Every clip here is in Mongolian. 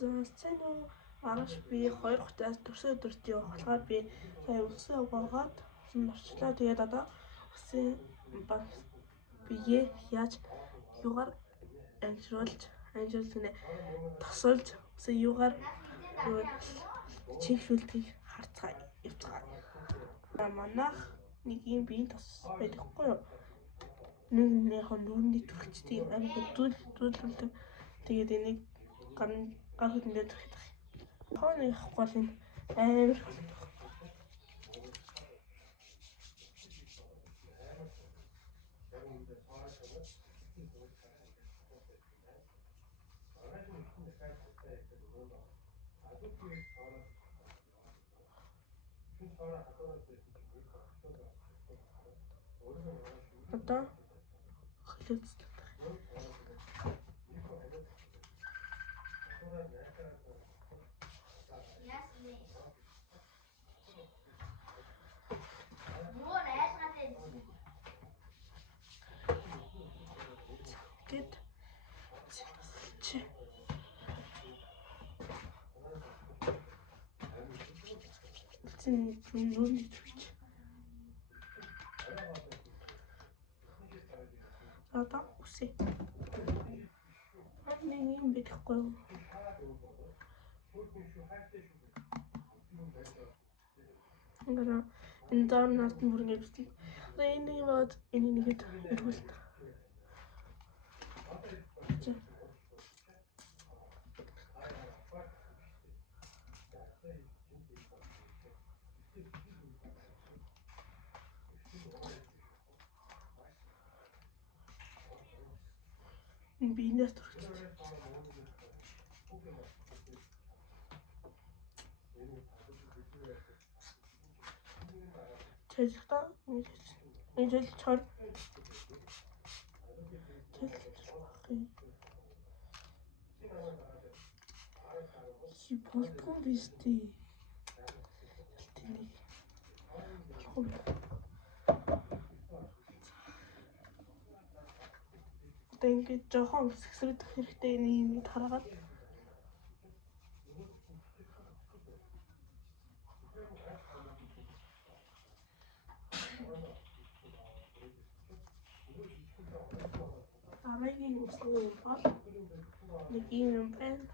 сайн уу? Маргааш би 2 хотоос төрсөн өдөрт явах болохоор би сая үсээ угаагаад орчлоо. Тэгээд одоо үсээ биеэ яаж юугаар анжруулж нэ тосолж үсээ юугаар чийгшүүлдгийг харцгаая явцгаая. Манайх нэг юм биеийн тос байдаггүй юу? Нэг нүрний төрөгчтэй амьд дүүлдэг. Тэгээд энийг гар хөдлөндөө төрөх. Хооны гол юм амар одоо хөлөөс гэд нүрний төрөгч. Одоо үсээ. Нэг юм бидэхгүй юу? Ингээд энэ доор нарт бүр ингэж үстэй. Одоо энэ бод энэ нэгэд ирүүлнэ. Биенээс төрчихсөн. Чөлтөө энэ чор болтгоо бисти. Ингээд жоохон сэксрэх хэрэгтэй юм хараад амигийн үсний бол нэг юм байна.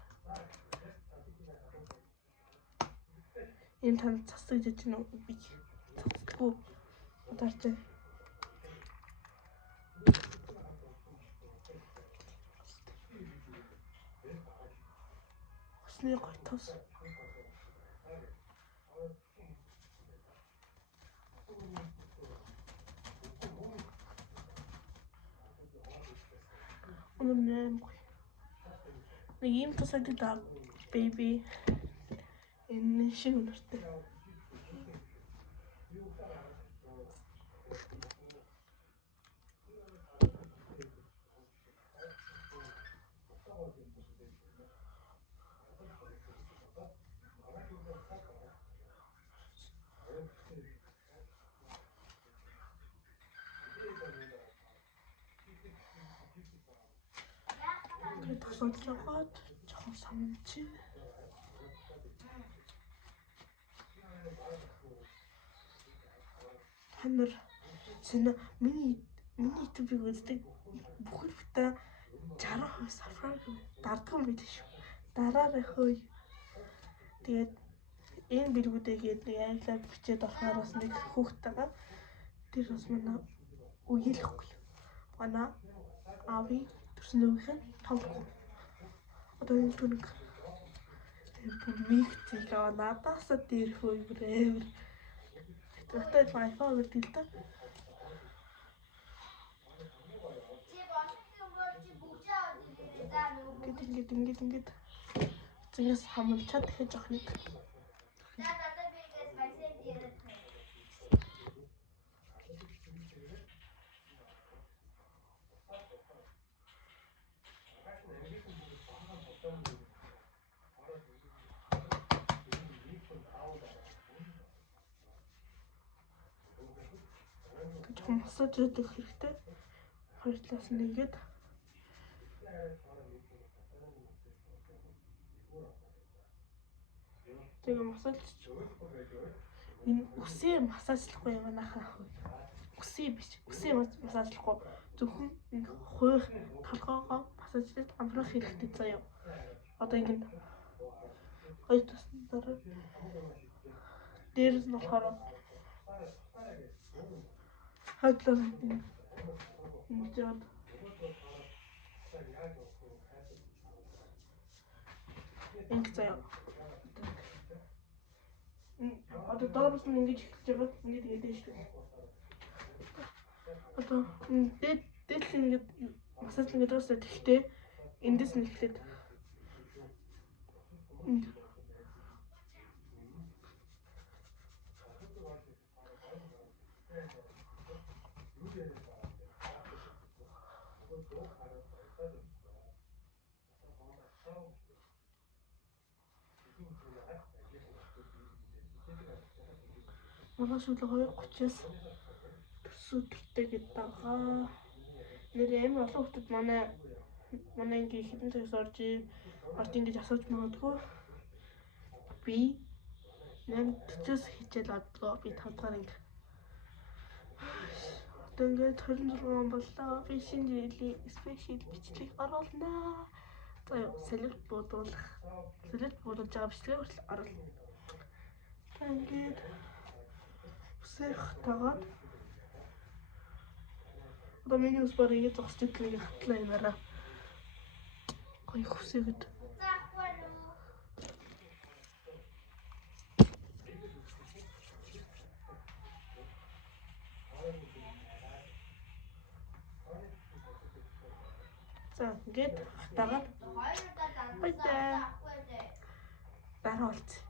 Энэ тань цасгаж иж нөө би цасгүй ударч усны гойтос нэг юм тасаад даа baby энэ шиг үнэртэй. Тасаад жагаад жоохон самч. Хамар шинэ миний YouTube-ийг үздэг бүхэл бүтэн 60% сабскрайб дардсан байд шүү. Дараарай хөөе. Тэгээд энэ бэлгүүдэгээд нэг айлаар бичээд орохоороос нэг хүүхдтэйгээ тэр бас манай үеэлэхгүй. Манай ави төрсөн үеийн том хүү. Одоо энэ түнэг мигцэг надаас дээр хөөе брэвэр. Тэгтээ iPhone гэдэг л та. Ингээд зинээс хамлчаад дахиж авах нэг. Массаж хийх хэрэгтэй. Хоёр талаас нь ингээд Тэгээ массажч. Энэ үсээ массажлахгүй юм нахаа. Үсээ биш. Үсээ массажлахгүй. Зөвхөн энэ хойх толгоогоо массажлаж амрах хэрэгтэй заяа. Одоо ингэ хоёр тусны дараа дээрс нь болохоор хадлаа ингэж яад. Ингэ заяа. Одоо доороос нь ингэж эхэлж байгаа. Ингэ тэгээд шүү. Одоо дээд л ингэ массаж ингэ дуусаад ихтэй эндээс нь эхлээд Манай шүлэг 2:30-аас төсөөдөртэй гэдэг байгаа. Нэр амар олон хүмүүс манай ингээ хитэн цагаас орж ингэж асууж магадгүй. Би 8:40-оос хичээл авдаг. Би 5 дахь анги. Одоо ингээд 26 он боллоо. Би шинэ жилийн спешиал бичлэг оруулнаа. За салют буудуулж байгаа бичлэгээ хүртэл оруулна. Ингээд үсэх тагаад одоо миний ус барыг ингэж зогсож идлээ хатлаа юмараа. Гоё хүсэгэд. За ингээд тагаад баярлалаа. Дараа уулзъя.